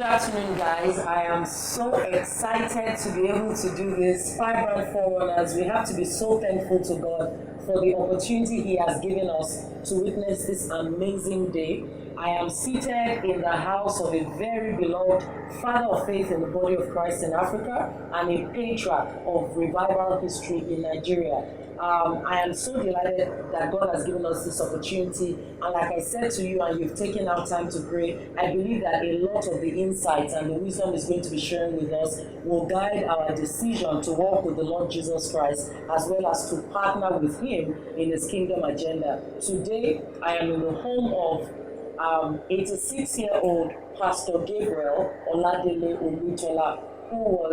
Good afternoon, guys. I am so excited to be able to do this 5 forerunners. We have to be so thankful to God for the opportunity He has given us to witness this amazing day. I am seated in the house of a very beloved father of faith in the body of Christ in Africa and a patriarch of revival history in Nigeria. I am so delighted that God has given us this opportunity, and like I said to you, and you've taken out time to pray, I believe that a lot of the insights and the wisdom He's going to be sharing with us will guide our decision to walk with the Lord Jesus Christ, as well as to partner with Him in His kingdom agenda. Today, I am in the home of 86-year-old Pastor Gabriel Oladele Olutola, who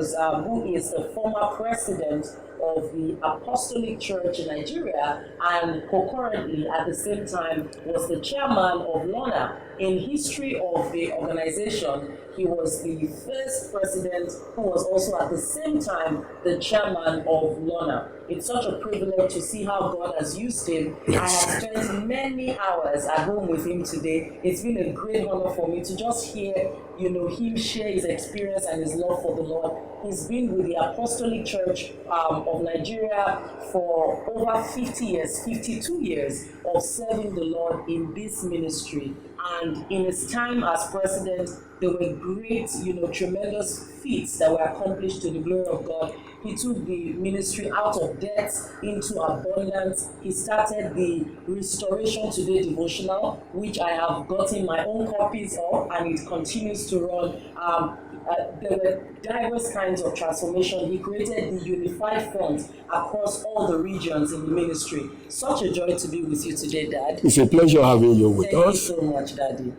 is the former president of the Apostolic Church in Nigeria, and concurrently at the same time was the chairman of LONA. In history of the organization, he was the first president who was also at the same time the chairman of LONA. It's such a privilege to see how God has used him. Yes. I have spent many hours at home with him today. It's been a great honor for me to just hear, him share his experience and his love for the Lord. He's been with the Apostolic Church of Nigeria for over 50 years, 52 years of serving the Lord in this ministry. And in his time as president, there were great, tremendous feats that were accomplished to the glory of God. He took the ministry out of debt into abundance. He started the Restoration Today devotional, which I have gotten my own copies of, and it continues to run. There were diverse kinds of transformation. He created the unified front across all the regions in the ministry. Such a joy to be with you today, Dad. It's a pleasure having you with us. Thank you so much, Daddy.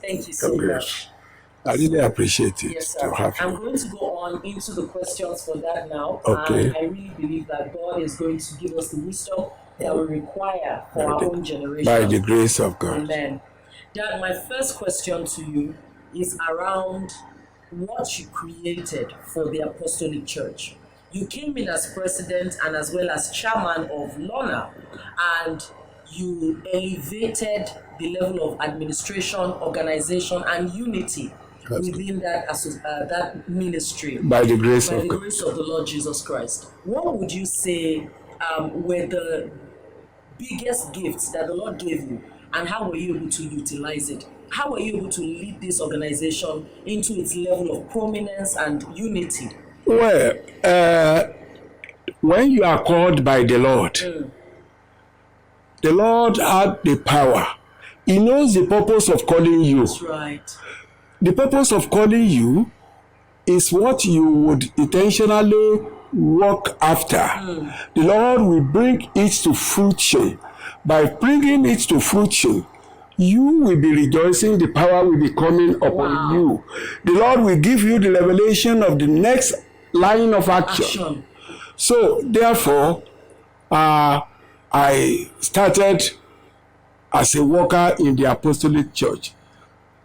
Thank you so much. I really appreciate it. Yes, sir. To have you. I'm going to go on into the questions for that now. Okay. And I really believe that God is going to give us the wisdom that we require for our own generation. By the grace of God. Amen. Dad, my first question to you is around what you created for the Apostolic Church. You came in as president and as well as chairman of LONA, and you elevated the level of administration, organization, and unity within that ministry. By the grace of God. By the grace of the Lord Jesus Christ. What would you say were the biggest gifts that the Lord gave you, and how were you able to utilize it? How were you able to lead this organization into its level of prominence and unity? Well, when you are called by the Lord, the Lord had the power. He knows the purpose of calling you. That's right. The purpose of calling you is what you would intentionally work after. The Lord will bring it to fruition. By bringing it to fruition, you will be rejoicing, the power will be coming upon you. The Lord will give you the revelation of the next line of action. So, therefore, I started as a worker in the Apostolic Church.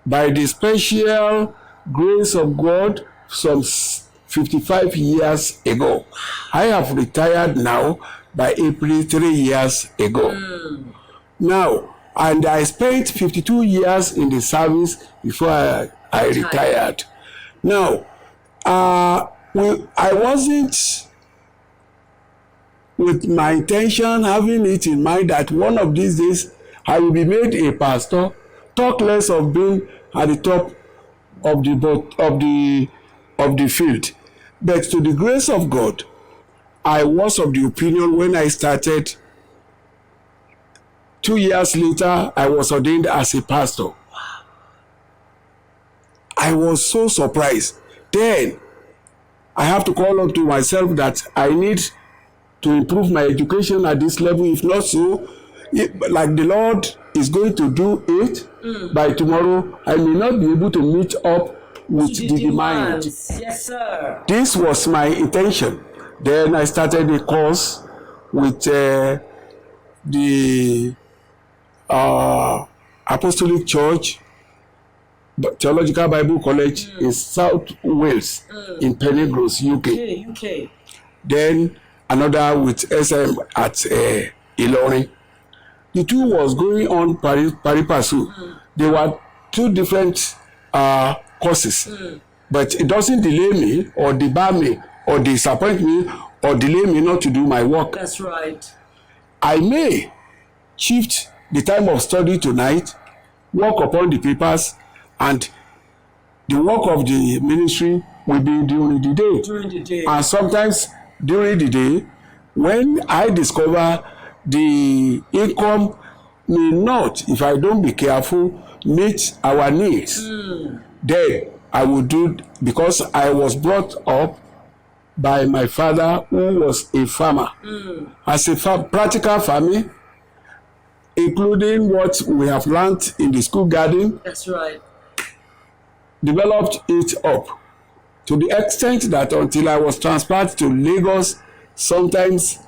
By the special grace of God, some 55 years ago. I have retired now by April 3 years ago. Now, and I spent 52 years in the service before I retired. Now, I wasn't with my intention, having it in mind that one of these days I will be made a pastor, talk less of being at the top of the field. But to the grace of God, I was of the opinion when I started. 2 years later, I was ordained as a pastor. I was so surprised. Then, I have to call on to myself that I need to improve my education at this level. If not so, like the Lord is going to do it, by tomorrow, I may not be able to meet up with the demand. Yes, sir. This was my intention. Then I started a course with the Apostolic Church Theological Bible College in South Wales, in Penrose, UK. Then another with SM at Ilorin. The two was going on pari passu. They were two different courses. But it doesn't delay me or debar me or disappoint me or delay me not to do my work. That's right. I may shift the time of study tonight, work upon the papers, and the work of the ministry will be during the day. During the day. And sometimes during the day, when I discover the income may not, if I don't be careful, meet our needs, then I will do, because I was brought up by my father who was a farmer. As a practical farming, including what we have learned in the school garden. That's right. Developed it up to the extent that until I was transferred to Lagos, sometimes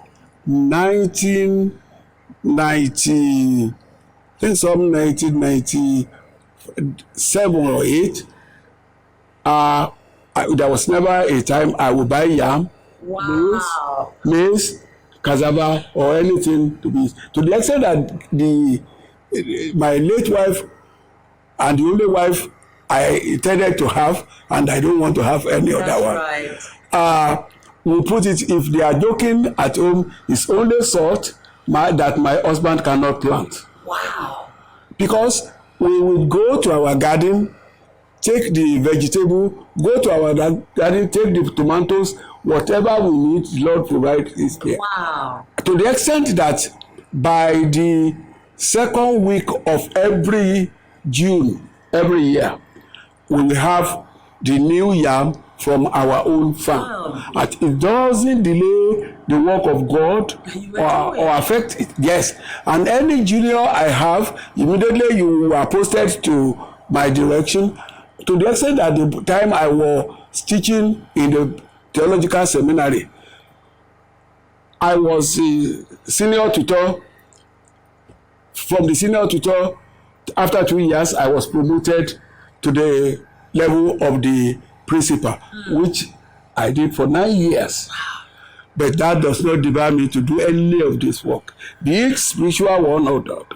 1990, I think some 1997 or 8, there was never a time I would buy yam, Wow. maize, cassava, or anything to the extent that my late wife and the only wife I intended to have, and I don't want to have any other one. Right. We put it, if they are joking at home, it's only salt that my husband cannot plant. Wow. Because we will go to our garden, take the vegetable, go to our garden, take the tomatoes, whatever we need, the Lord provide is there. Wow. To the extent that by the second week of every June, every year, we will have the new yam from our own farm. Wow. And it doesn't delay the work of God or affect it. Yes. And any junior I have, immediately you are posted to my direction, to the extent that the time I was teaching in the theological seminary, I was a senior tutor. From the senior tutor, after 2 years, I was promoted to the level of the principal, which I did for 9 years. But that does not debar me to do any of this work, be it spiritual one or not.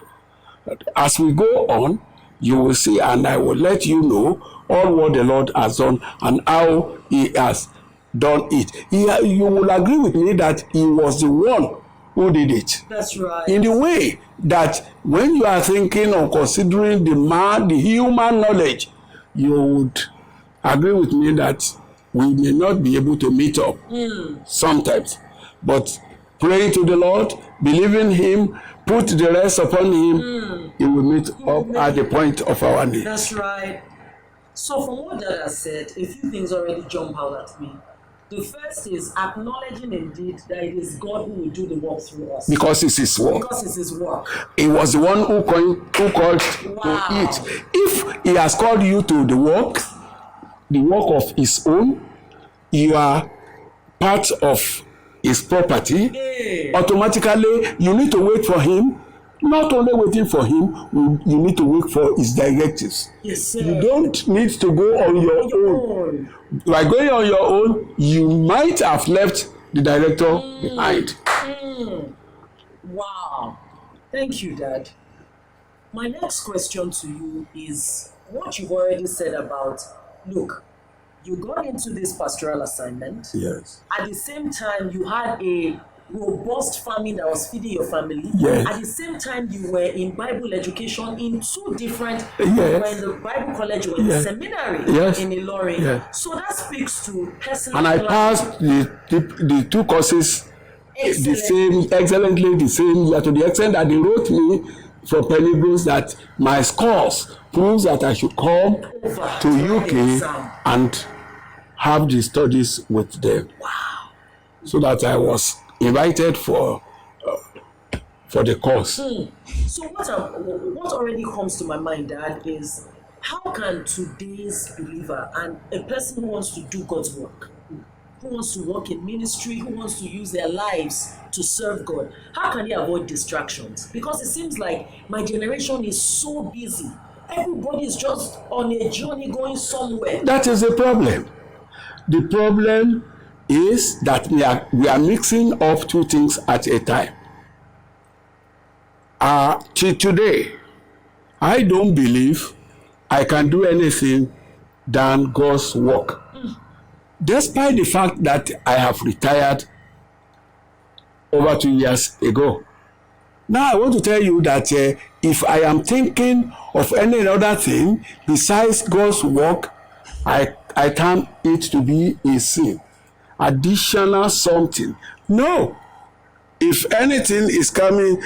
As we go on, you will see, and I will let you know all what the Lord has done and how He has done it. You will agree with me that He was the one who did it. That's right. In the way that when you are thinking or considering the human knowledge, you would agree with me that we may not be able to meet up sometimes. But praying to the Lord, believing Him, put the rest upon Him, He will meet up at the point of our need. That's right. So from what Dad has said, a few things already jump out at me. The first is acknowledging indeed that it is God who will do the work through us. Because it's His work. Because it's His work. He was the one who called to it. If He has called you to the work of His own, you are part of His property. Hey. Automatically, you need to wait for Him. Not only waiting for Him, you need to wait for His directives. Yes, sir. You don't need to go on your own. By going on your own, you might have left the director behind. Wow. Thank you, Dad. My next question to you is what you've already said about, look, you got into this pastoral assignment. Yes. At the same time, you had a robust farming that was feeding your family. Yes. At the same time, you were in Bible education in two different, Yes. you were in the Bible college, you were in the seminary Yes. in Ilorin. Yes. So that speaks to personal And I planning. passed the two courses excellently the same year, to the extent that they wrote me for Pellegrims that my scores proves that I should come to UK and have the studies with them. Wow. So that I was invited for the course. So what already comes to my mind, Dad, is how can today's believer and a person who wants to do God's work, who wants to work in ministry, who wants to use their lives to serve God, how can they avoid distractions? Because it seems like my generation is so busy. Everybody is just on a journey going somewhere. That is the problem. The problem is that we are mixing up two things at a time. Till today, I don't believe I can do anything than God's work. Despite the fact that I have retired over 2 years ago. Now I want to tell you that if I am thinking of any other thing besides God's work, I term it to be a sin. Additional something. No. If anything is coming,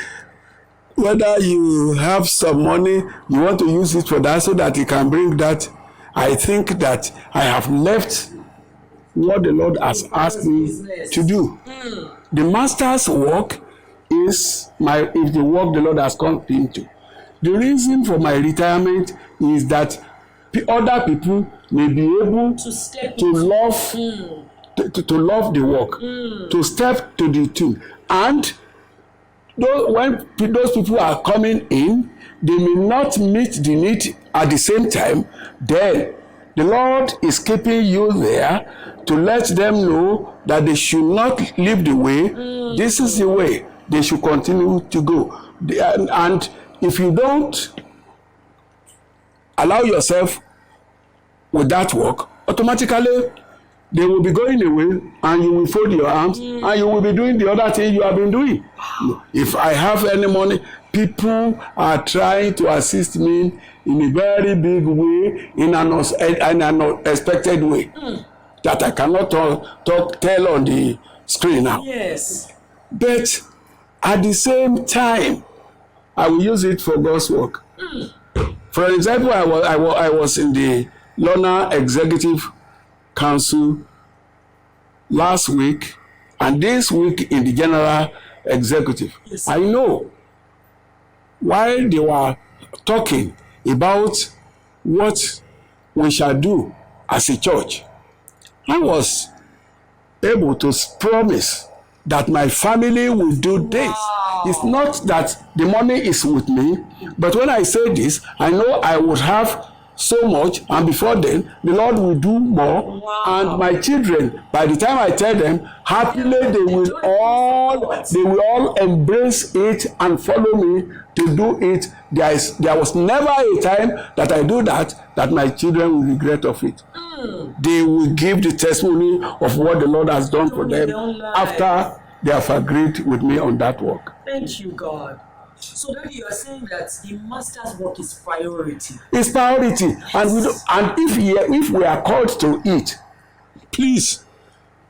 whether you have some money, you want to use it for that so that you can bring that, I think that I have left what the Lord has asked me to do. The master's work is the work the Lord has called me to. The reason for my retirement is that other people may be able to love to love the work, to step to the tune. And when those people are coming in, they may not meet the need at the same time. Then the Lord is keeping you there to let them know that they should not leave the way. This is the way they should continue to go. And if you don't allow yourself with that work, automatically they will be going away and you will fold your arms and you will be doing the other thing you have been doing. If I have any money, people are trying to assist me in a very big way, in an unexpected way, that I cannot tell on the screen now. Yes. But at the same time, I will use it for God's work. For example, I was in the Lorna Executive Council last week and this week in the General Executive. Yes. I know while they were talking about what we shall do as a church, I was able to promise that my family will do this. Wow. It's not that the money is with me, but when I say this, I know I would have so much, and before then the Lord will do more. Wow. And my children, by the time I tell them, happily they will all embrace it and follow me to do it. There was never a time that I do that my children will regret of it. They will give the testimony of what the Lord has done for them after they have agreed with me on that work. Thank you, God. So then you are saying that the master's work is priority. It's priority, and if we are called to it, please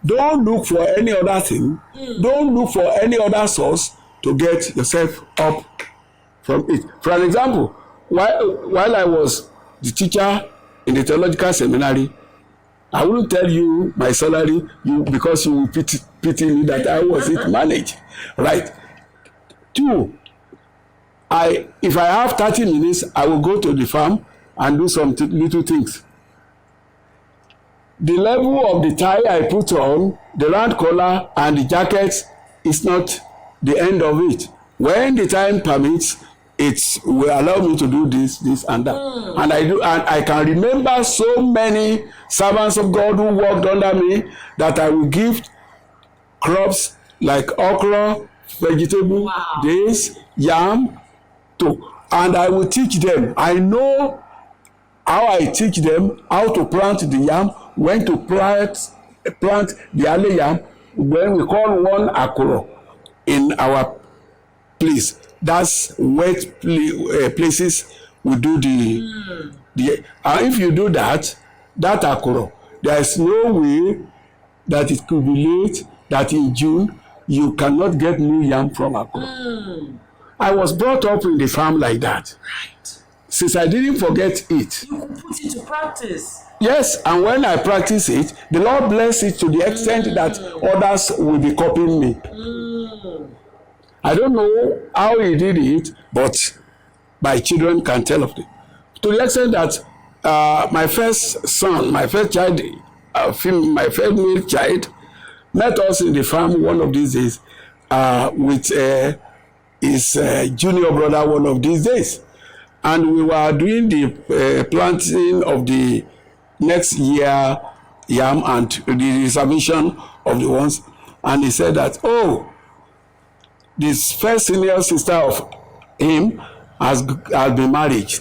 don't look for any other thing. Don't look for any other source to get yourself up from it. For an example, while I was the teacher in the theological seminary, I wouldn't tell you my salary, because you will pity me that I wasn't managed, right? 2, if I have 30 minutes, I will go to the farm and do some little things. The level of the tie I put on, the round collar and the jacket is not the end of it. When the time permits, it will allow me to do this and that. And I can remember so many servants of God who worked under me that I will give crops like okra, vegetable, this, yam, and I will teach them. I know how I teach them how to plant the yam, when to plant the early yam, when we call one akoro in our place. That's wet places we do the and if you do that akoro, there is no way that it could be late that in June you cannot get new yam from akoro. I was brought up in the farm like that. Right. Since I didn't forget it. You could put it to practice. Yes, and when I practice it, the Lord bless it to the extent that others will be copying me. I don't know how he did it, but my children can tell of it. To the extent that my first son, my first child, my first male child, met us in the farm one of these days with his junior brother one of these days. And we were doing the planting of the next year yam and the reservation of the ones. And he said that, this first senior sister of him has been married.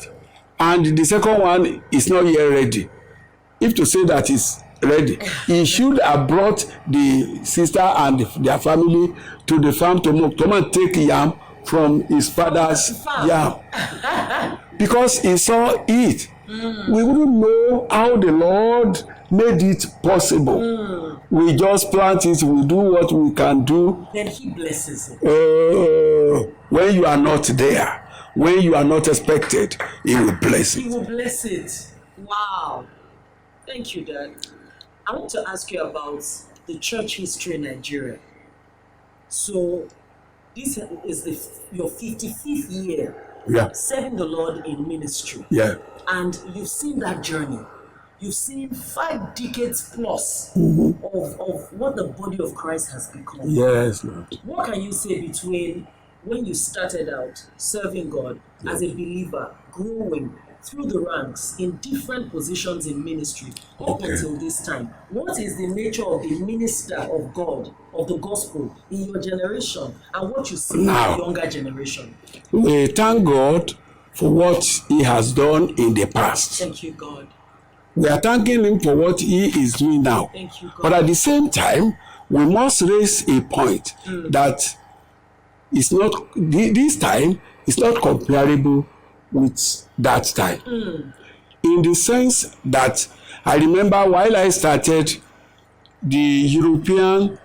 And the second one is not yet ready. if to say that he's ready, he should have brought the sister and their family to the farm to come and take yam from his father's yam, because he saw it. We wouldn't know how the Lord made it possible. We just plant it, we do what we can do. Then he blesses it. When you are not there, when you are not expected, he will bless it. He will bless it. Wow. Thank you, Dad. I want to ask you about the church history in Nigeria. So, this is your 55th year serving the Lord in ministry. Yeah. And you've seen that journey. You've seen 5 decades plus of what the body of Christ has become. Yes, Lord. What can you say between when you started out serving God as a believer, growing through the ranks in different positions in ministry up until this time? What is the nature of the minister of God, of the gospel in your generation, and what you see in the younger generation? We thank God for what he has done in the past. Thank you, God. We are thanking him for what he is doing now. Thank you, God. But at the same time, we must raise a point that it's not, this time is not comparable with that time. In the sense that I remember while I started, the European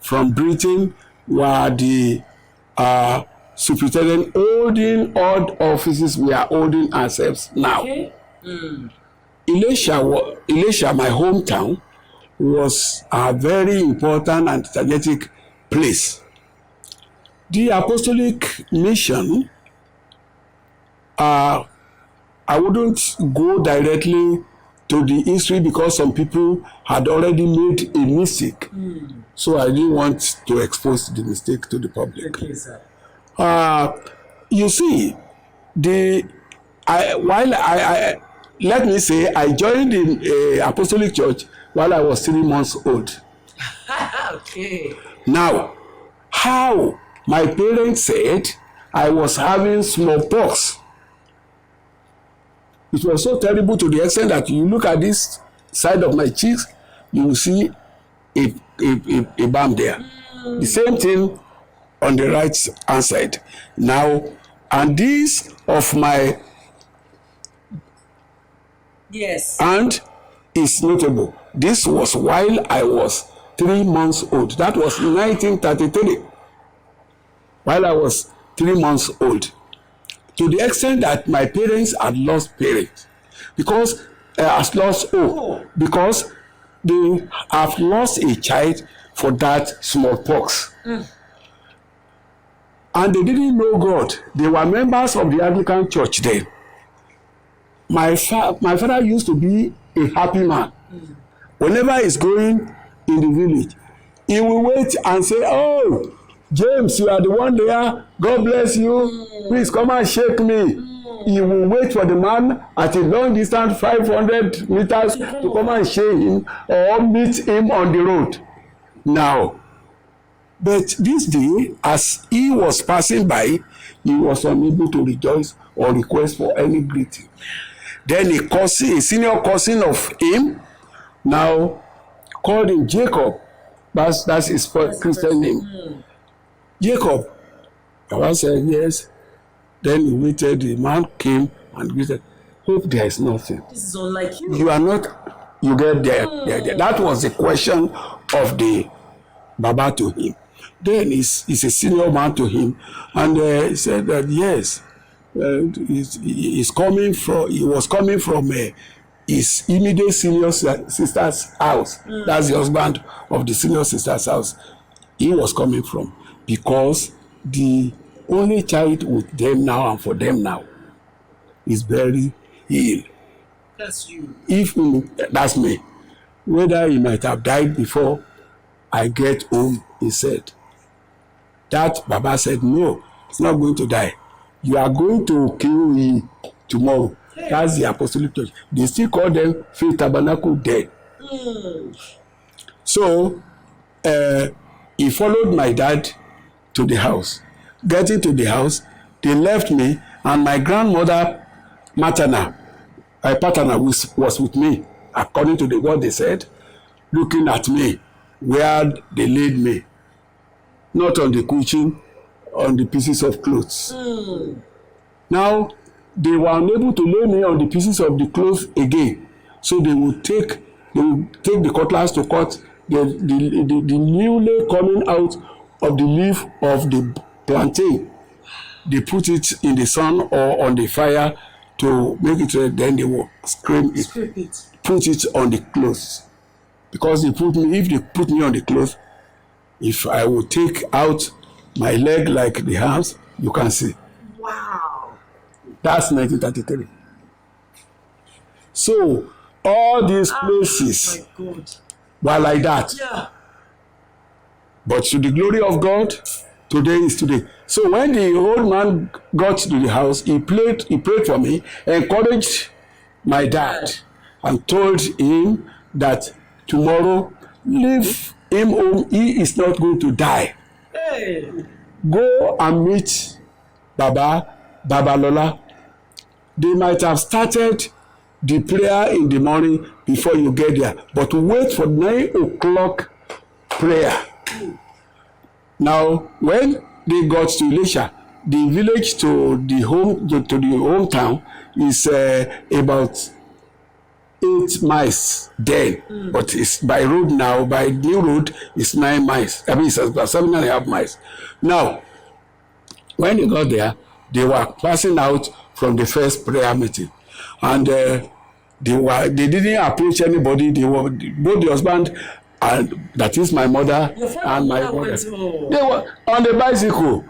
from Britain were the superintendent holding odd offices we are holding ourselves now. Okay. Elisha, my hometown, was a very important and strategic place. The apostolic mission, I wouldn't go directly to the history because some people had already made a mistake. So I didn't want to expose the mistake to the public. Okay, sir. You see, let me say, I joined the apostolic church while I was 3 months old. Okay. Now, how my parents said I was having smallpox. It was so terrible to the extent that you look at this side of my cheeks, you will see a bump there. The same thing on the right hand side. Now, and this of my hand is notable. This was while I was 3 months old. That was 1933. While I was 3 months old. To the extent that my parents had lost parents. Because because they have lost a child for that smallpox. And they didn't know God. They were members of the Anglican church then. My father used to be a happy man. Whenever he's going in the village, he will wait and say, "Oh, James, you are the one there. God bless you. Please come and shake me." He will wait for the man at a long distance, 500 meters, to come and shake him or meet him on the road. Now, but this day, as he was passing by, he was unable to rejoice or request for any greeting. Then a senior cousin of him, now called him Jacob. That's his Christian name. Jacob. The one said yes. Then he waited. The man came and greeted. Hope there is nothing. This is unlike you. You are not. You get there. That was the question of the Baba to him. Then he's a senior man to him, and he said that yes, he was coming from his immediate senior sister's house. That's the husband of the senior sister's house. He was coming from because the only child with them now and for them now is very ill. That's you. That's me. Whether he might have died before I get home, he said. That Baba said, no, he's not going to die. You are going to kill him tomorrow. That's the apostolic church. They still call them Faith Tabernacle dead. So, he followed my dad to the house. Getting to the house, they left me, and my grandmother, paternal, was with me. according to what they said, looking at me where they laid me, not on the cushion, on the pieces of clothes. Now, they were unable to lay me on the pieces of the clothes again, so they would take the cutlass to cut the newly coming out of the leaf of the plantain. They put it in the sun or on the fire to make it red. Then they will scrape it, put it on the clothes. Because if they put me on the clothes, if I would take out my leg like the hands, you can see. Wow. That's 1933. So all these places were like that. Yeah. But to the glory of God, today is today. So when the old man got to the house, he prayed for me, encouraged my dad, and told him that tomorrow, leave him home, he is not going to die. Hey. Go and meet Baba Lola. They might have started the prayer in the morning before you get there, but wait for 9 o'clock prayer. Now, when they got to Elisha, the village to the hometown is about 8 miles then, but it's by road now. By new road, it's 9 miles. I mean, it's about 7.5 miles. Now, when they got there, they were passing out from the first prayer meeting, and they didn't approach anybody. They were both the husband and that is my mother and my mother. They were on the bicycle.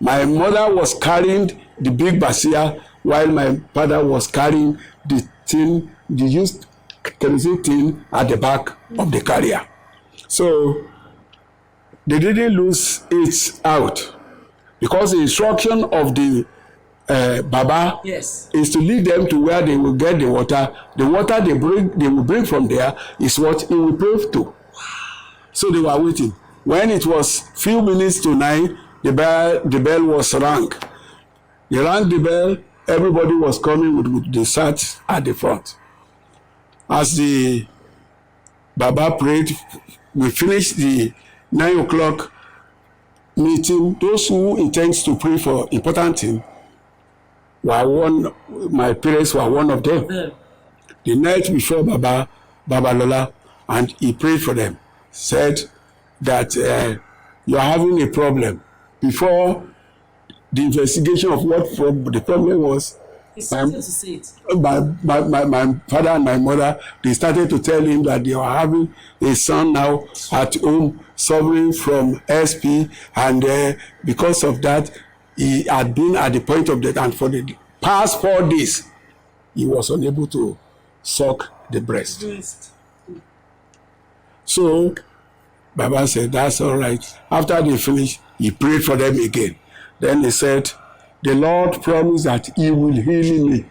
My mother was carrying the big basia while my father was carrying the used kerosene tin at the back of the carrier. So they didn't lose it out, because the instruction of the Baba is to lead them to where they will get the water. The water they will bring from there is what he will pray to. So they were waiting. When it was few minutes to 9, the bell was rang. They rang the bell. Everybody was coming with the sat at the front. As the Baba prayed, we finished the 9 o'clock meeting. Those who intend to pray for important things my parents were one of them. The night before Baba Lola, and he prayed for them, said that you are having a problem. Before the investigation of what the problem was, my father and my mother, they started to tell him that they are having a son now at home suffering from SP, and because of that, he had been at the point of death, and for the past 4 days, he was unable to suck the breast. So, Baba said, that's all right. After they finished, he prayed for them again. Then he said, the Lord promised that he will heal me.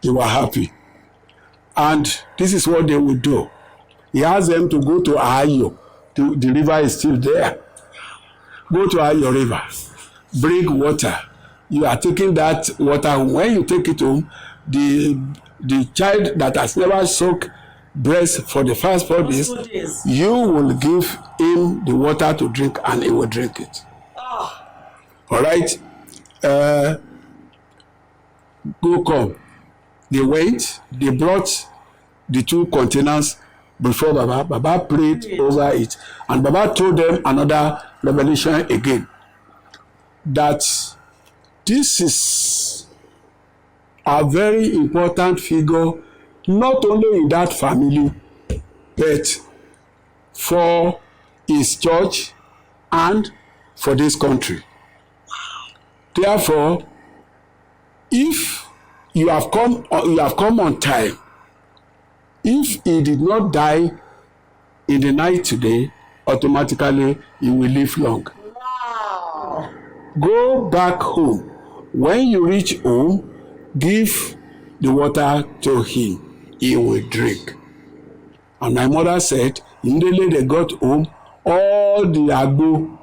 They were happy. And this is what they would do. He asked them to go to Ayo. The river is still there. Go to Ayo River. Bring water. You are taking that water. When you take it home, the child that has never sucked breast for the first 4 days, you will give him the water to drink, and he will drink it. All right. Go come. They went. They brought the 2 containers before Baba. Baba prayed over it, and Baba told them another revelation again, that this is a very important figure, not only in that family, but for his church and for this country. Therefore, if you have come on time, if he did not die in the night today, automatically he will live long. Wow. Go back home. When you reach home, give the water to him. He will drink. And my mother said, immediately they got home, all the agbo,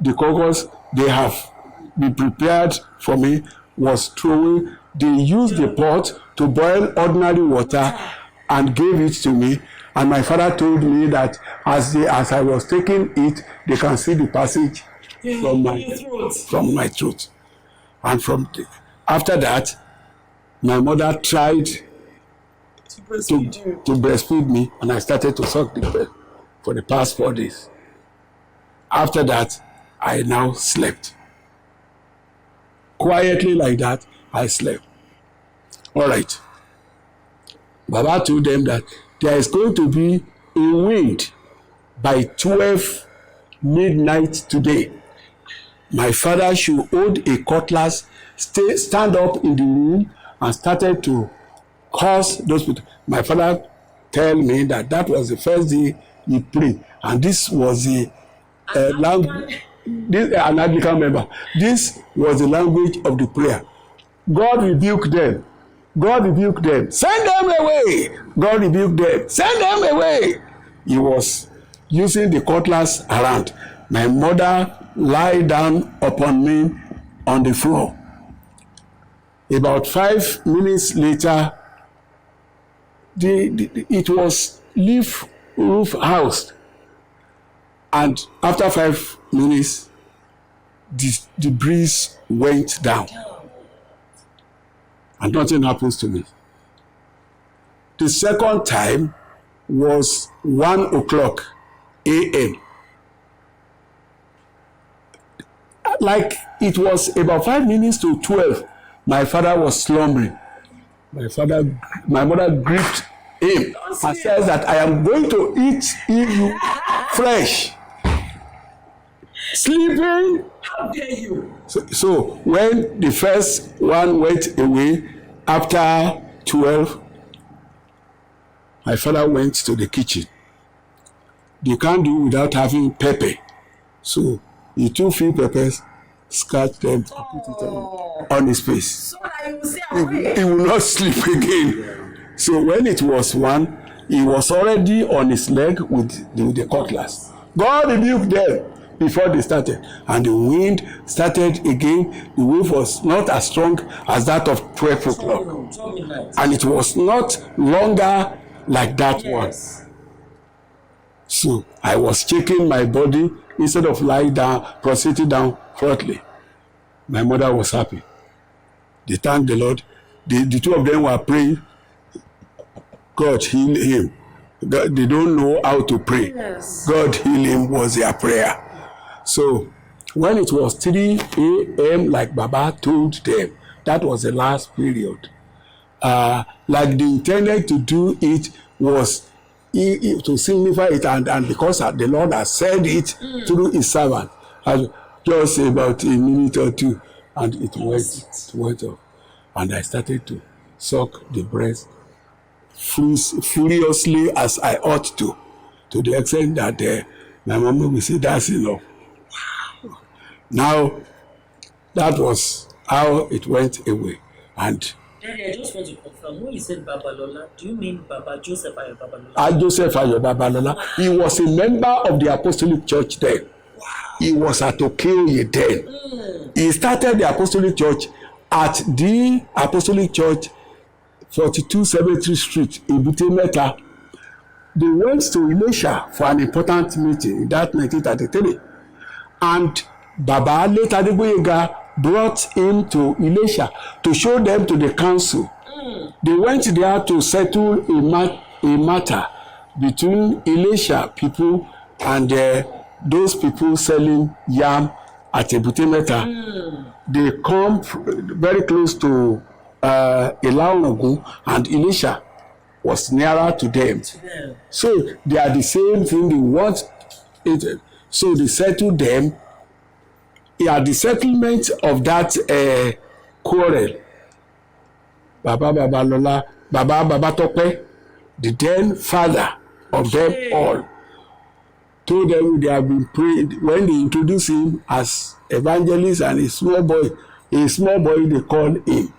the caucus they have been prepared for me was throwing They used the pot to boil ordinary water and gave it to me. And my father told me that as I was taking it, they can see the passage from my throat. And after that, my mother tried to breastfeed me, and I started to suck the breast for the past 4 days. After that, I now slept. Quietly like that, I slept. All right. Baba told them that there is going to be a wind by 12 midnight today. My father should hold a cutlass, stand up in the room, and started to curse those people. My father tell me that was the first day he prayed, and this was the language. This an Anglican member. This was the language of the prayer. God rebuked them. God rebuked them. Send them away. God rebuked them. Send them away. He was using the cutlass around. My mother lie down upon me on the floor. About 5 minutes later, it was roof house, and after 5 minutes, the breeze went down, and nothing happens to me. The second time was 1:00 a.m. Like it was about 5 minutes to 12. My father was slumbering. My mother gripped him and says that I am going to eat you fresh. Sleeping. How dare you? So when the first one went away after 12, my father went to the kitchen. They can't do without having pepper. So he took few peppers, scratched them, and put it on his face. So that he will stay awake. He will not sleep again. So when it was 1, he was already on his leg with the cutlass. God rebuked them before they started. And the wind started again. The wave was not as strong as that of 12 o'clock. And it was not longer like that one. So I was shaking my body instead of lying down, prostrating down flatly. My mother was happy. They thanked the Lord. The two of them were praying. God heal him. They don't know how to pray. Yes. God heal him was their prayer. So when it was 3 a.m. like Baba told them, that was the last period. Like they intended to do it was to signify it, and because the Lord has said it through his servant, just about a minute or two, and it went off. And I started to suck the breast furiously as I ought to the extent that my mama will say, that's enough. Now, that was how it went away. And Daddy, I just want to confirm, when you said Babalola, do you mean Baba Joseph Ayo Babalola? Joseph Ayo Babalola. He was a member of the Apostolic Church then. Wow. He was at Okeoye then. He started the Apostolic Church at the Apostolic Church, 42 Cemetery Street, in Butemeta. They went to Elisha for an important meeting in that 1933. And Baba later Adegboyega brought him to Elisha to show them to the council. They went there to settle a matter between Elisha people and those people selling yam at Butemeta. They come very close to Ilaonogun, and Elisha was nearer to them. So they are the same thing. They want it. So they settled them. At the settlement of that quarrel, Baba Babalola, Baba Tope, the then father of them all, told them they have been praying. When they introduced him as evangelist and a small boy they called him.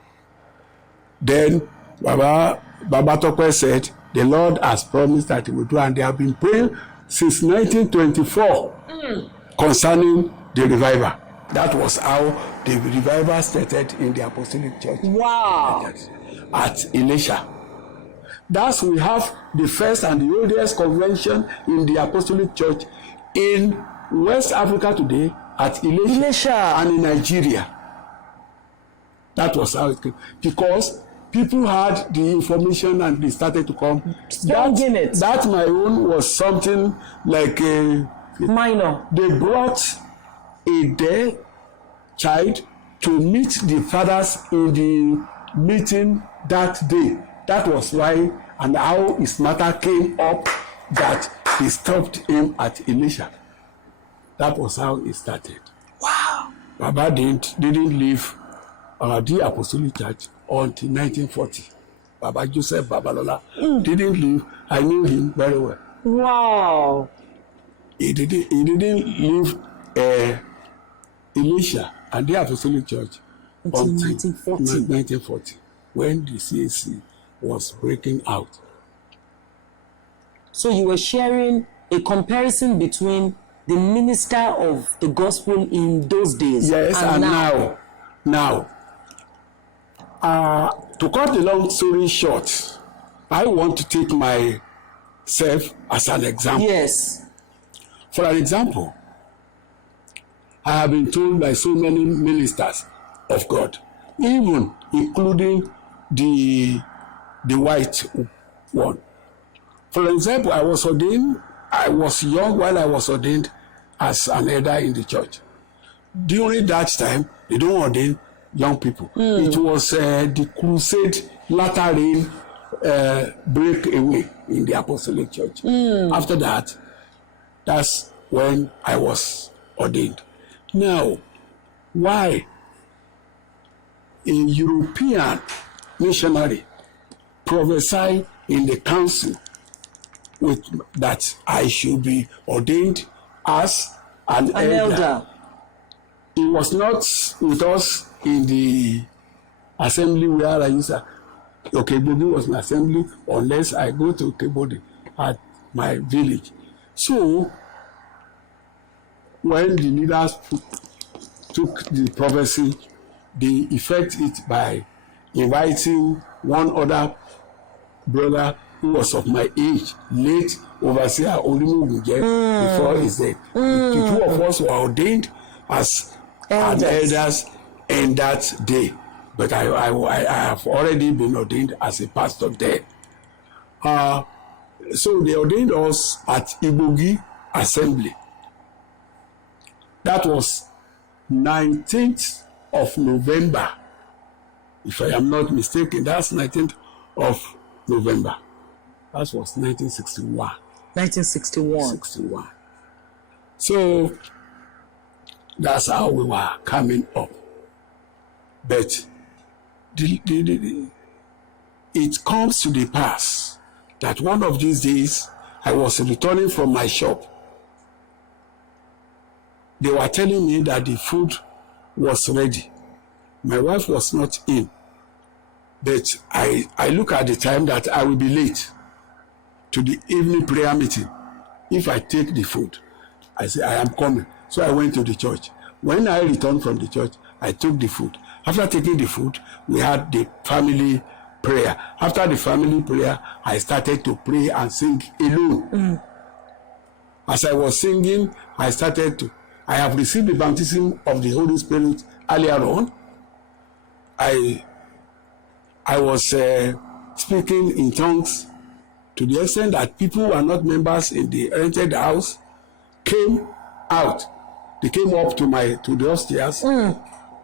Then Baba Tope said, the Lord has promised that he will do, and they have been praying since 1924 concerning the revival. That was how the revival started in the Apostolic Church. Wow. At Elisha. Thus, we have the first and the oldest convention in the Apostolic Church in West Africa today at Elisha and in Nigeria. That was how it came. Because people had the information and they started to come. That my own was something like a minor. They brought a dead child to meet the fathers in the meeting that day. That was why and how his matter came up that they stopped him at Elisha. That was how it started. Wow. Baba didn't leave the Apostolic Church until 1940. Baba Joseph Babalola didn't leave. I knew him very well. Wow. He didn't leave Elisha and the Apostolic Church until 1940. When the CAC was breaking out. So you were sharing a comparison between the minister of the gospel in those days. Yes, and now. To cut the long story short, I want to take myself as an example. Yes. For an example, I have been told by so many ministers of God, even including the white one. For example, I was young while I was ordained as an elder in the church. During that time, they don't ordain young people. It was the crusade latter rain breakaway in the Apostolic Church. After that, that's when I was ordained. Now, why a European missionary prophesy in the council with that I should be ordained as an elder? He was not with us in the assembly where I used to. Okebodi was my assembly unless I go to Okebodi at my village. So when the leaders took the prophecy, they effect it by inviting one other brother who was of my age, late overseer Olumogunje, before his death. The two of us were ordained as elders in that day. But I have already been ordained as a pastor there. So they ordained us at Ibogi Assembly. That was 19th of November. If I am not mistaken, that's 19th of November. That was 1961. 1961. So that's how we were coming up. But it comes to the pass that one of these days I was returning from my shop. They were telling me that the food was ready. My wife was not in. But I look at the time that I will be late to the evening prayer meeting. If I take the food, I say, I am coming. So I went to the church. When I returned from the church, I took the food. After taking the food, we had the family prayer. After the family prayer, I started to pray and sing alone. As I was singing, I have received the baptism of the Holy Spirit earlier on. I was speaking in tongues to the extent that people who are not members in the rented house came out. They came up to the upstairs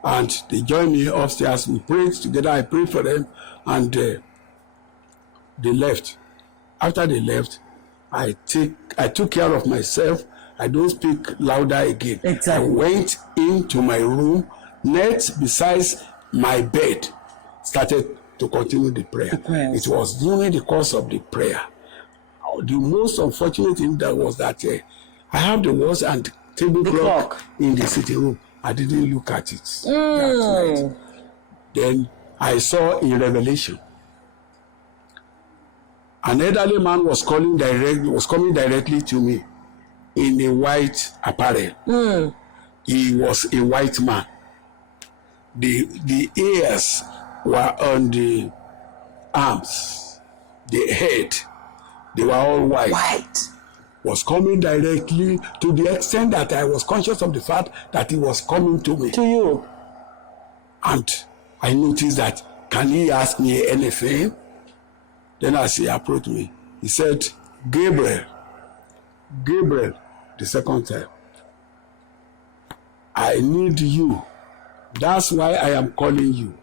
and they joined me upstairs. We prayed together. I prayed for them and they left. After they left, I took care of myself. I don't speak louder again. Exactly. I went into my room, knelt beside my bed, started to continue the prayer. It was during the course of the prayer. The most unfortunate thing that was that I have the watch and table clock in the sitting room. I didn't look at it that night. Then I saw a revelation. An elderly man was coming directly to me in a white apparel. He was a white man. the ears were on the arms, the head, they were all white. Was coming directly to the extent that I was conscious of the fact that he was coming to me. To you. And I noticed that, can he ask me anything? Then as he approached me, he said, Gabriel, the second time, I need you. That's why I am calling you.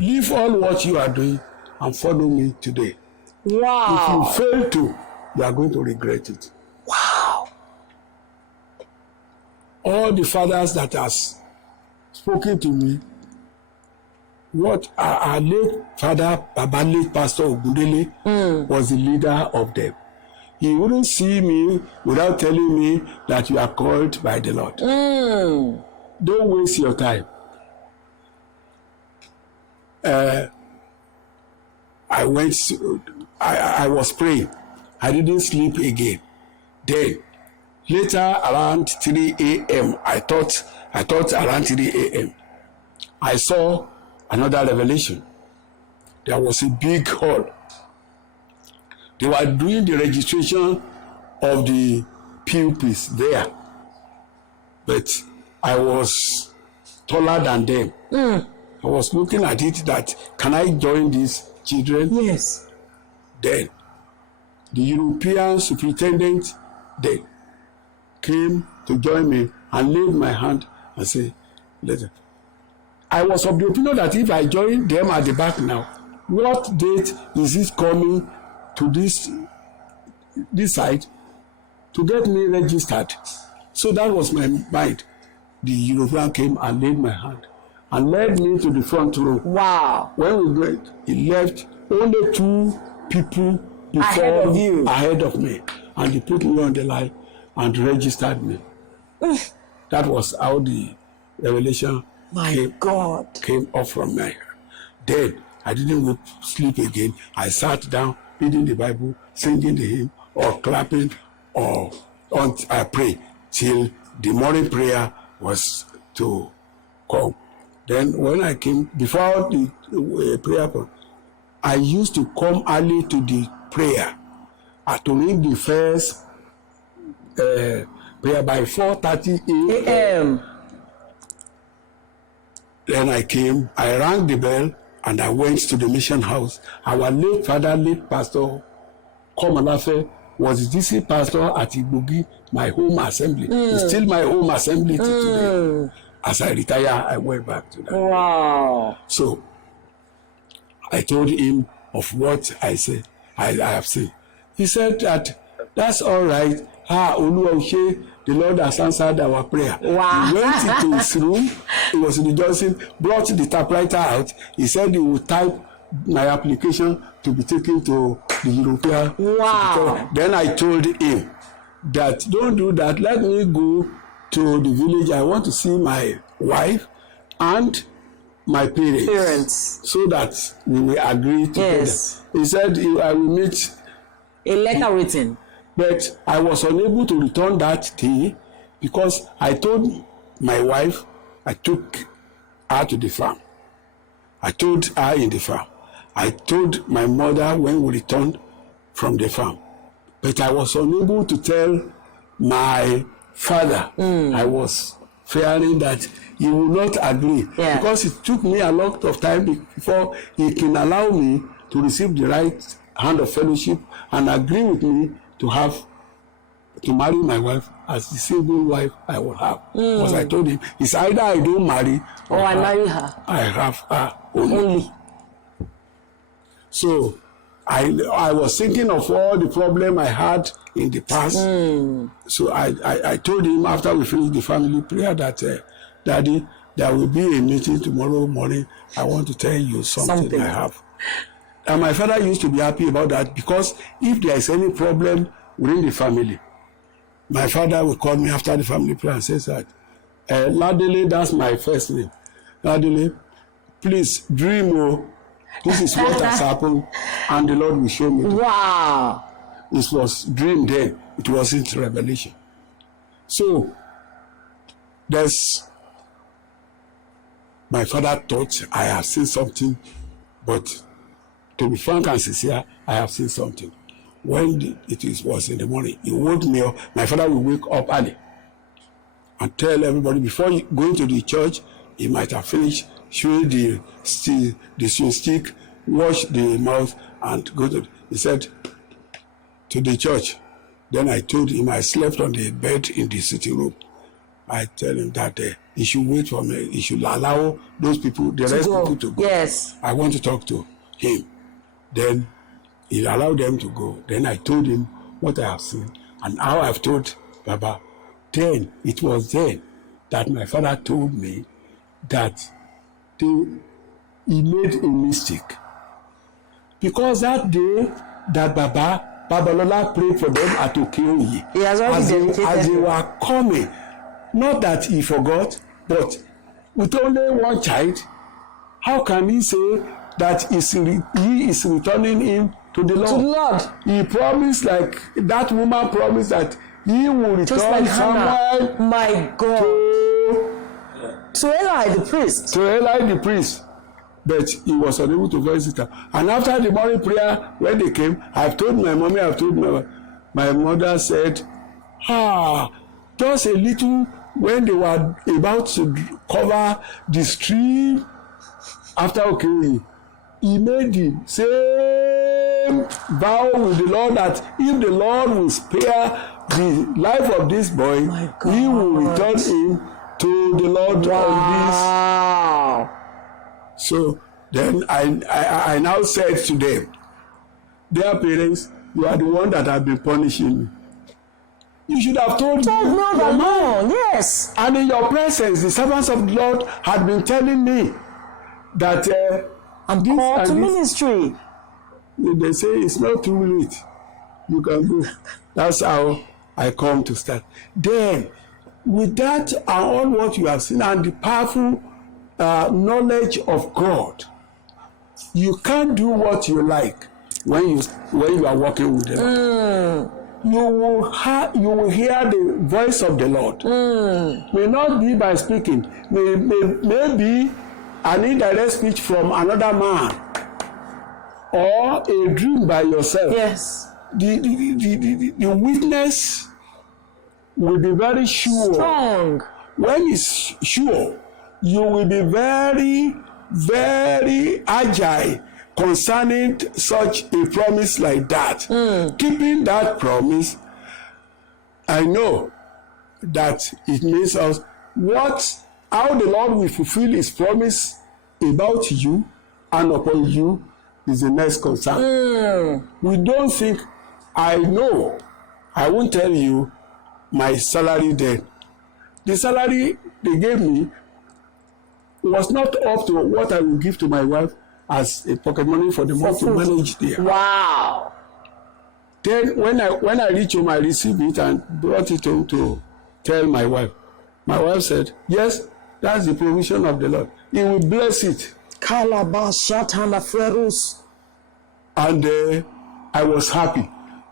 Leave all what you are doing and follow me today. Wow. If you fail to, you are going to regret it. Wow. All the fathers that has spoken to me, what our late father, Baba late Pastor Ogundele, was the leader of them. He wouldn't see me without telling me that you are called by the Lord. Don't waste your time. I was praying. I didn't sleep again. Then, later around 3 a.m., I thought around 3 a.m., I saw another revelation. There was a big hall. They were doing the registration of the pupils there. But I was taller than them. I was looking at it that, can I join these children? Yes. Then, the European superintendent then came to join me and laid my hand and said, listen. I was of the opinion that if I join them at the back now, what date is it coming to this side to get me registered? So that was my mind. The European came and laid my hand and led me to the front row. Wow. When we went, he left only 2 people ahead of me, and he put me on the line and registered me. That was how the revelation came up from me. Then I didn't sleep again. I sat down reading the Bible, singing the hymn, or clapping, or I prayed till the morning prayer was to come. Then when I came, before the prayer, I used to come early to the prayer to read the first prayer by 4:30 a.m. Then I came, I rang the bell, and I went to the mission house. Our late father, late Pastor Komalafe, was the DC pastor at Igbogi, my home assembly. It's still my home assembly till today. As I retire, I went back to that. Wow. So I told him of what I said, I have said. He said that's all right. The Lord has answered our prayer. Wow. He went into his room. He was rejoicing, brought the typewriter out. He said he would type my application to be taken to the European. Wow. Then I told him that don't do that. Let me go to the village. I want to see my wife and my parents. So that we will agree together. Yes. He said I will meet. A letter written. But I was unable to return that day because I told my wife I took her to the farm. I told her in the farm. I told my mother when we returned from the farm. But I was unable to tell my father. I was fearing that he would not agree. Yeah. Because it took me a lot of time before he can allow me to receive the right hand of fellowship and agree with me to marry my wife as the single wife I will have. Because I told him, it's either I don't marry or I marry her. I have her only. So I was thinking of all the problem I had in the past. So I told him after we finished the family prayer that, Daddy, there will be a meeting tomorrow morning. I want to tell you something I have. And my father used to be happy about that because if there is any problem within the family, my father will call me after the family prayer and says that, Ladele, that's my first name. Ladele, please dream. This is what has happened, and the Lord will show me. Wow. This was dream then. It wasn't revelation. So there's my father thought I have seen something, but to be frank and sincere, I have seen something. When was in the morning, he woke me up. My father will wake up early and tell everybody before going to the church, he might have finished chewing the stick, wash the mouth, and go to. He said to the church. Then I told him I slept on the bed in the sitting room. I tell him that he should wait for me. He should allow those people, the rest people to go. Yes. I want to talk to him. Then he allowed them to go. Then I told him what I have seen and how I've told Baba. Then it was then that my father told me that he made a mistake. Because that day that Babalola prayed for them at Okeoye. He has already as they were coming. Not that he forgot, but with only one child, how can he say that he is returning him to the Lord? To the Lord. He promised, like that woman promised, that he will return like Samuel. My God. To Eli the priest. To Eli the priest. But he was unable to voice it out. And after the morning prayer, when they came, I've told my mommy, my mother said, just a little, when they were about to cover the stream after Okeoye, he made the same vow with the Lord that if the Lord will spare the life of this boy, he will return him to the Lord on this. So then I now said to them, dear parents, you are the one that have been punishing me. You should have told me. Yes. And in your presence, the servants of the Lord had been telling me that I'm called to ministry. They say it's not too late. You can go. That's how I come to start. Then, with that and all what you have seen and the powerful knowledge of God, you can't do what you like when you are working with the Lord. You will hear the voice of the Lord. May not be by speaking, may be an indirect speech from another man or a dream by yourself. Yes. The witness will be very sure. Strong. When it's sure, you will be very, very agile concerning such a promise like that. Keeping that promise, I know that it means us how the Lord will fulfill his promise about you and upon you is the next concern. We don't think, I know, I won't tell you my salary then. The salary they gave me was not up to what I will give to my wife as a pocket money for the month to manage there. Wow. Then when I reached home, I received it and brought it home to tell my wife. My wife said, yes, that's the provision of the Lord. He will bless it. And I was happy.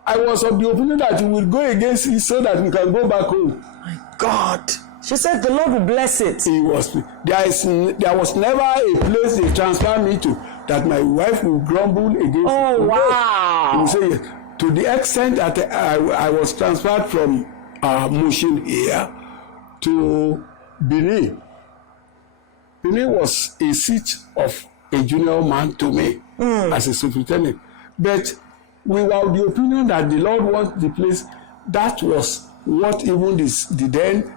I was of the opinion that he will go against it so that we can go back home. My God. She said the Lord will bless it. There was never a place they transferred me to that my wife will grumble against. Oh, wow. He will say yes. To the extent that I was transferred from Mushin here to Benin. Benin was a seat of a junior man to me as a superintendent. But we were of the opinion that the Lord wants the place. That was what even the then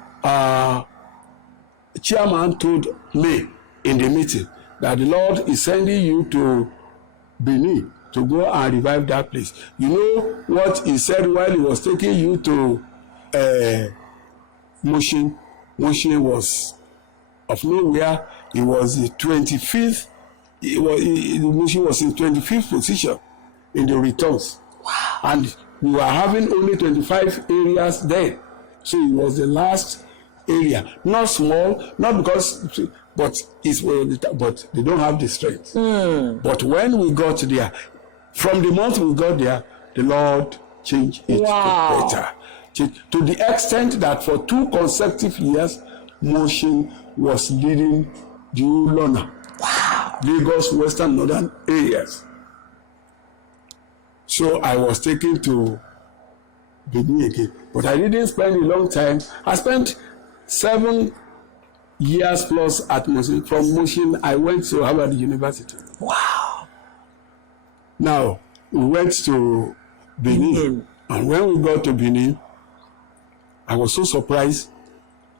chairman told me in the meeting, that the Lord is sending you to Benin to go and revive that place. You know what he said while he was taking you to Mushin? Mushin was of nowhere. It was the 25th. Mushin was in 25th position in the returns. Wow. And we were having only 25 areas then. So it was the last area. Not small, not because, but they don't have the strength. But when we got there, from the month we got there, the Lord changed it to better. To the extent that for 2 consecutive years, Mushin was leading due Lona. Wow. Lagos, Western, Northern areas. So I was taken to Benin again. But I didn't spend a long time. I spent 7 years plus at Mushin. From Mushin, I went to Harvard University. Wow. Now, we went to Benin. And when we got to Benin, I was so surprised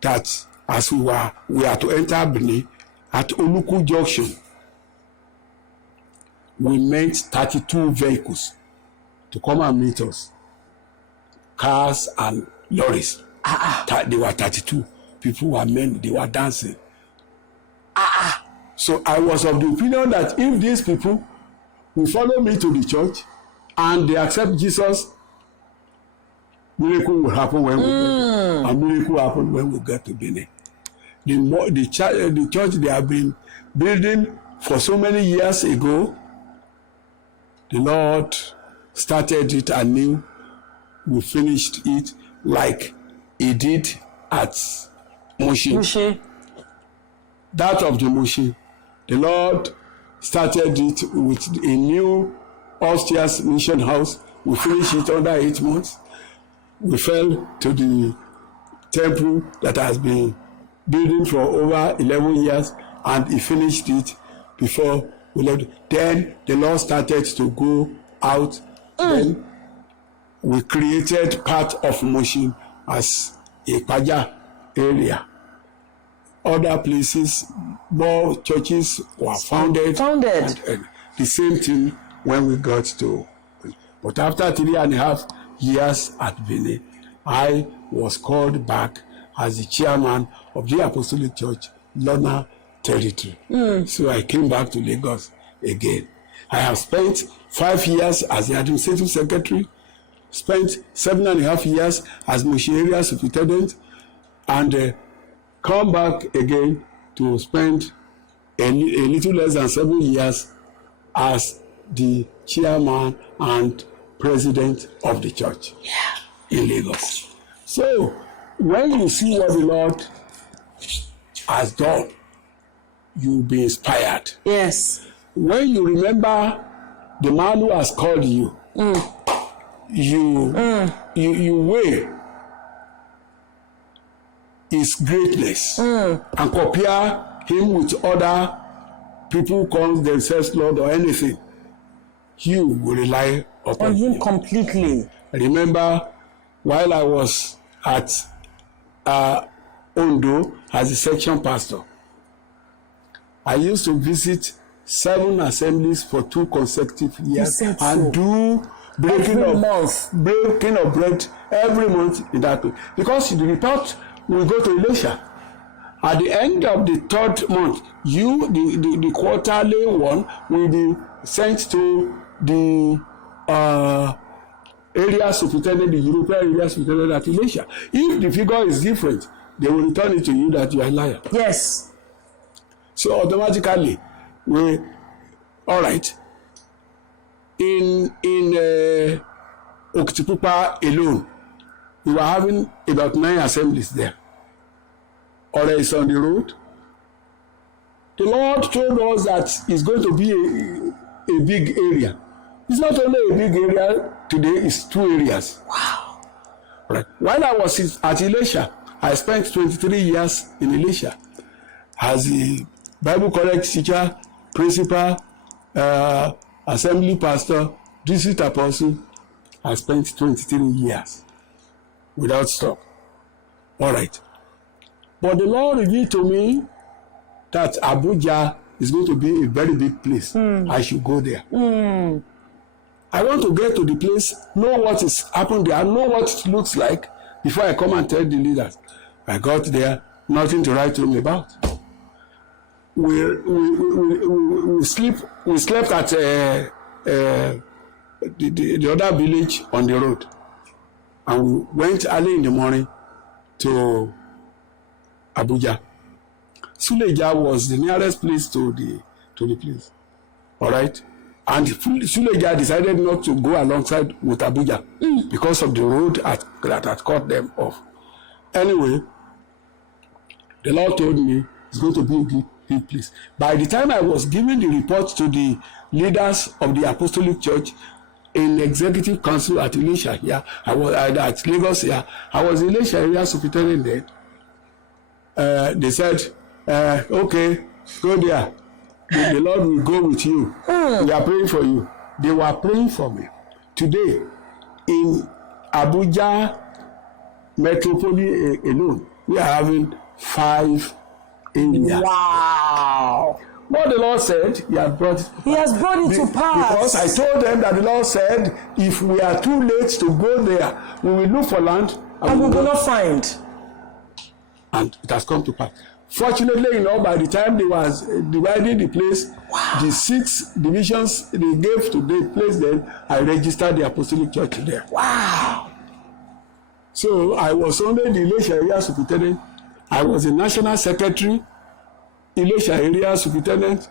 that as we are to enter Benin, at Oluku Junction, we met 32 vehicles to come and meet us. Cars and lorries. They were 32. People were men, they were dancing. So I was of the opinion that if these people will follow me to the church and they accept Jesus, miracle will happen when we get there. And miracle happened when we get to Benin. The church they have been building for so many years ago, the Lord started it anew. We finished it like he did at Mushin. That of the Mushin, the Lord started it with a new upstairs mission house. We finished it under 8 months. We fell to the temple that has been building for over 11 years, and he finished it before we left. Then the Lord started to go out. Then we created part of Mushin as a Paja area. Other places, more churches were founded. And the same thing when we got to. But after 3.5 years at Benin, I was called back as the chairman of the Apostolic Church, Lona Territory. So I came back to Lagos again. I have spent 5 years as the administrative secretary, spent 7.5 years as Mushin area superintendent, and come back again to spend a little less than 7 years as the chairman and president of the church in Lagos. So when you see what the Lord has done, you'll be inspired. Yes. When you remember the man who has called you, you weigh his greatness and compare him with other people who call themselves Lord or anything. You will rely upon him completely. Remember, while I was at Ondo as a section pastor, I used to visit 7 assemblies for 2 consecutive years and do breaking of bread every month in that way. Because the report will go to Elisha. At the end of the 3rd month, the quarterly one will be sent to the area superintendent, the European area superintendent at Elisha. If the figure is different, they will return it to you that you are a liar. Yes. So automatically, all right. In Okitipupa alone, we were having about 9 assemblies there. Or is on the road. The Lord told us that it's going to be a big area. It's not only a big area today, it's 2 areas. Wow. Right. While I was at Elisha, I spent 23 years in Elisha as a Bible college teacher, principal, assembly pastor, district apostle. I spent 23 years without stop. All right. But the Lord revealed to me that Abuja is going to be a very big place. I should go there. I want to get to the place, know what is happening there, know what it looks like before I come and tell the leaders. I got there, nothing to write home about. We slept at the other village on the road, and we went early in the morning to Abuja. Suleja was the nearest place to the place. All right, and Suleja decided not to go alongside with Abuja because of the road that had cut them off. Anyway, the Lord told me it's going to be big place. By the time I was giving the report to the leaders of the Apostolic Church in Executive Council at Ilesha here, I was at Lagos here, I was in Ilesha area superintendent then. They said, okay, go there. The Lord will go with you. We are praying for you. They were praying for me. Today, in Abuja metropolis alone, we are having 5 areas. Wow. What the Lord said, He has brought it. He has brought it to pass. Because I told them that the Lord said, if we are too late to go there, we will look for land and we will not find. And it has come to pass. Fortunately, by the time they was dividing the place, the 6 divisions they gave to the place, then I registered the Apostolic Church there. Wow. So I was only the Ilesha area superintendent. I was the national secretary, Ilesha area superintendent,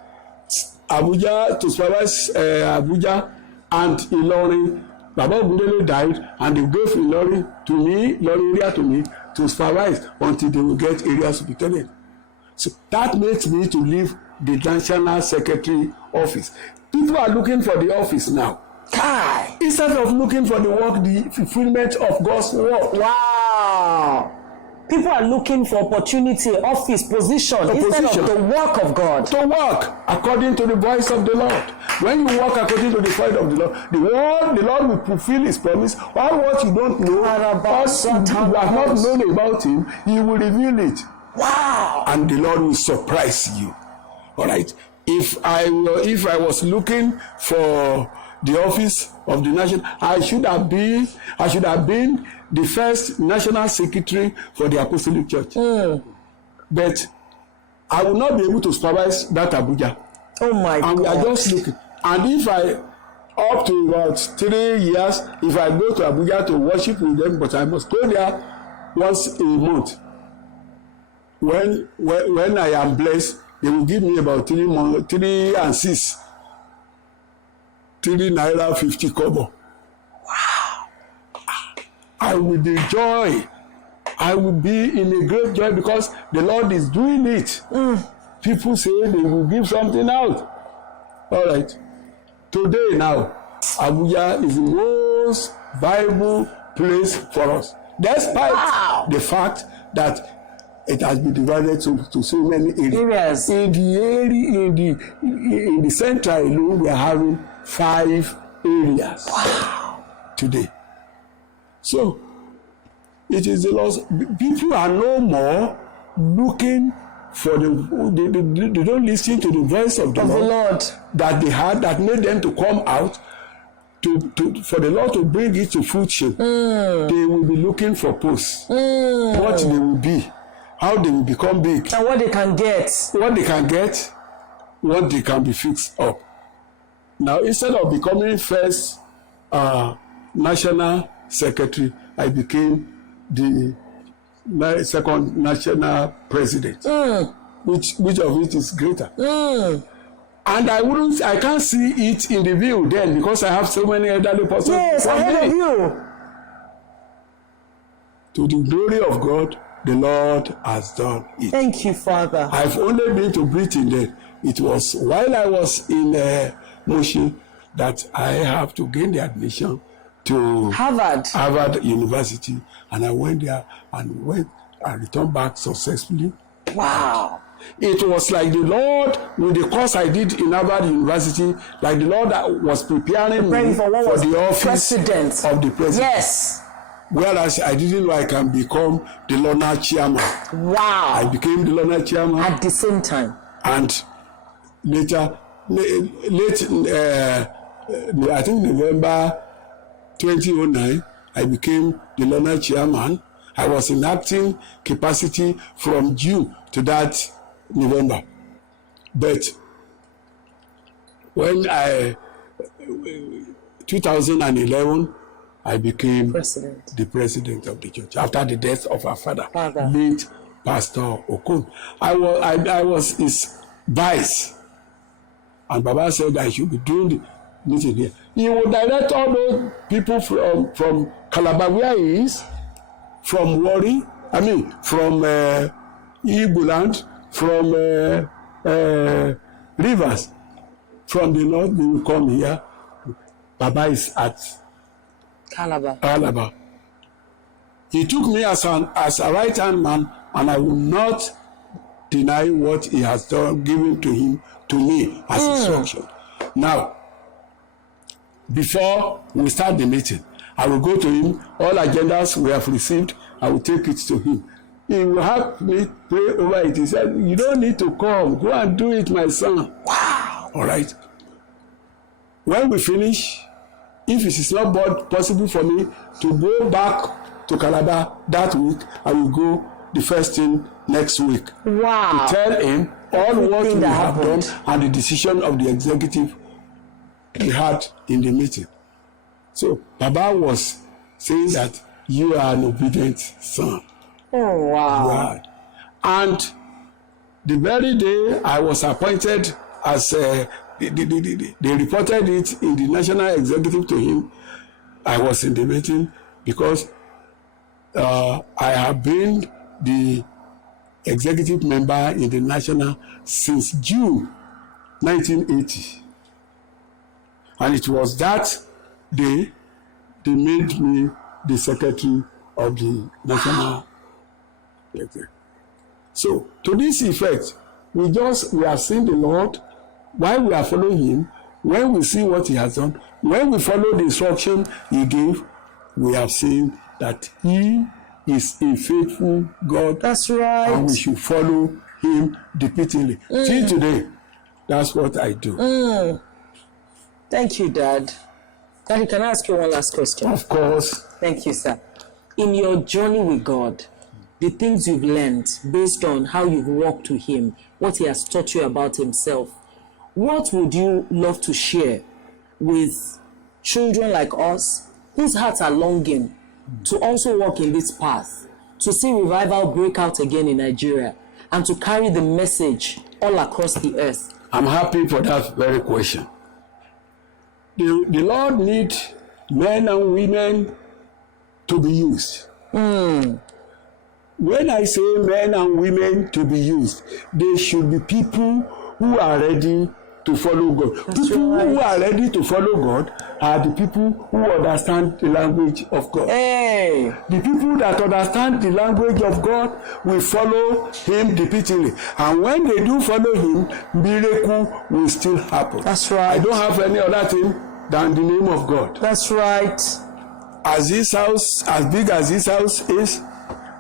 Abuja to supervise Abuja, and Ilorin. Baba Ogunlele died, and they gave Ilorin to me, Ilorin area to me, to supervise until they will get area superintendent. So that makes me to leave the national secretary office. People are looking for the office now. Instead of looking for the work, the fulfillment of God's work. Wow. People are looking for opportunity, office, position, instead of the work of God. To work according to the voice of the Lord. When you work according to the voice of the Lord, the Lord will fulfill His promise. All what you don't know, all you have not known about Him, He will reveal it. Wow. And the Lord will surprise you. All right. If I was looking for the office of the nation, I should have been the first national secretary for the Apostolic Church. But I will not be able to supervise that Abuja. Oh my God. And we are just looking. And if up to about 3 years, if I go to Abuja to worship with them, but I must go there once a month. When I am blessed, they will give me about 3 and 6. 3 naira 50 kobo. Wow. I will be joy. I will be in a great joy because the Lord is doing it. People say they will give something out. All right. Today now, Abuja is the most viable place for us. Despite the fact that it has been divided to so many areas. In the central alone, we are having 5 areas today. So it is the loss. People are no more looking for they don't listen to the voice of the Lord that they had, that made them to come out for the Lord to bring it to fruition. They will be looking for posts. What they will be, how they will become big, and what they can get, what they can be fixed up. Now, instead of becoming first national secretary, I became the second national president. Which of it is greater? And I can't see it in the view then because I have so many elderly persons. Yes, ahead of you. To the glory of God, the Lord has done it. Thank you, Father. I've only been to Britain then. It was while I was in Moshi that I have to gain the admission to Harvard University, and I went there and returned back successfully. Wow. It was like the Lord, with the course I did in Harvard University, like the Lord that was preparing me for the office of the president. Yes. Whereas I didn't know I can become the Lorna chairman. Wow. I became the Lorna chairman. At the same time. And later, I think November 2009, I became the Lorna chairman. I was in acting capacity from June to that November. But when 2011, I became the president of the church after the death of our father, late Pastor Okon. I was his vice, and Baba said I should be doing the meeting here. He would direct all those people from Calabar, where he is, from Warri, from Igbo land, from Rivers. From the north, they will come here. Baba is at Calabar. He took me as a right-hand man, and I will not deny what he has done, given to me as instruction. Now, before we start the meeting, I will go to him. All agendas we have received, I will take it to him. He will have me pray over it. He said, "You don't need to come. Go and do it, my son." Wow. All right. When we finish, if it is not possible for me to go back to Calabar that week, I will go the first thing next week. Wow. To tell him all what we have done and the decision of the executive we had in the meeting. So Baba was saying that you are an obedient son. Oh, wow. Right. And the very day I was appointed as they reported it in the national executive to him, I was in the meeting because I have been the executive member in the national since June 1980. And it was that day they made me the secretary of the national executive. So to this effect, we have seen the Lord while we are following him. When we see what he has done, when we follow the instruction he gave, we have seen that he is a faithful God. That's right. And we should follow him repeatedly. Till today, that's what I do. Thank you, Dad. Daddy, can I ask you one last question? Of course. Thank you, sir. In your journey with God, the things you've learned based on how you've walked with him, what he has taught you about himself, what would you love to share with children like us whose hearts are longing to also walk in this path, to see revival break out again in Nigeria, and to carry the message all across the earth? I'm happy for that very question. The Lord needs men and women to be used. When I say men and women to be used, they should be people who are ready to follow God. That's people right. who are ready to follow God are the people who understand the language of God. Hey. The people that understand the language of God will follow him repeatedly. And when they do follow him, miracle will still happen. That's right. I don't have any other thing than the name of God. That's right. As this house, as big as this house is,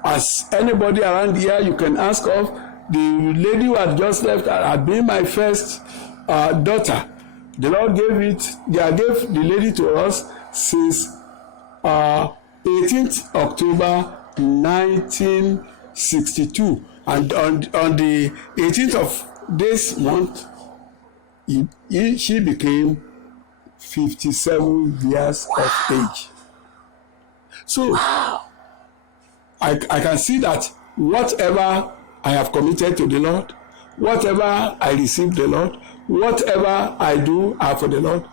as anybody around here you can ask of, the lady who had just left had been my first daughter. The Lord gave the lady to us since 18th October 1962. And on the 18th of this month, she became 57 years of age. So I can see that whatever I have committed to the Lord, whatever I receive the Lord, whatever I do for the Lord,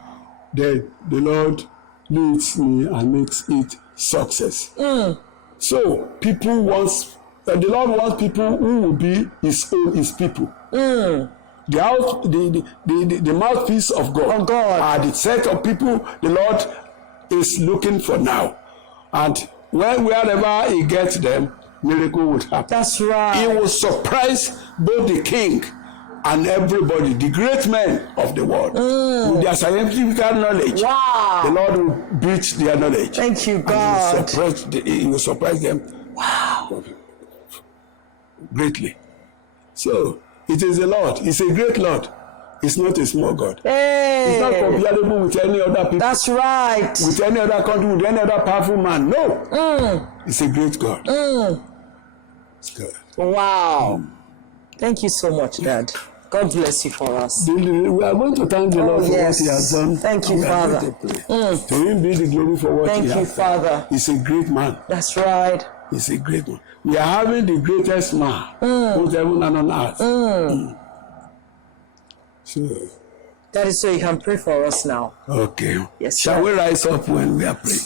then the Lord leads me and makes it success. So the Lord wants people who will be his people. The mouthpiece of God are the set of people the Lord is looking for now. And wherever he gets them, miracle would happen. That's right. He will surprise both the king and everybody, the great men of the world, with their scientific knowledge. Wow. The Lord will beat their knowledge. Thank you, God. He will surprise them. Wow. Greatly. So, it is the Lord. It's a great Lord. It's not a small God. Hey. It's not comparable with any other people. That's right. With any other country, with any other powerful man. No. It's a great God. It's good. Wow. Thank you so much, Dad. God bless you for us. We are going to thank the Lord for what he has done. Thank you, Father. To him be the glory for what he has done. Thank you, Father. He's a great man. That's right. He's a great man. We are having the greatest man, both heaven and on earth. So, That is so you can pray for us now. okay. Yes, Shall sir. we rise up when we are praying?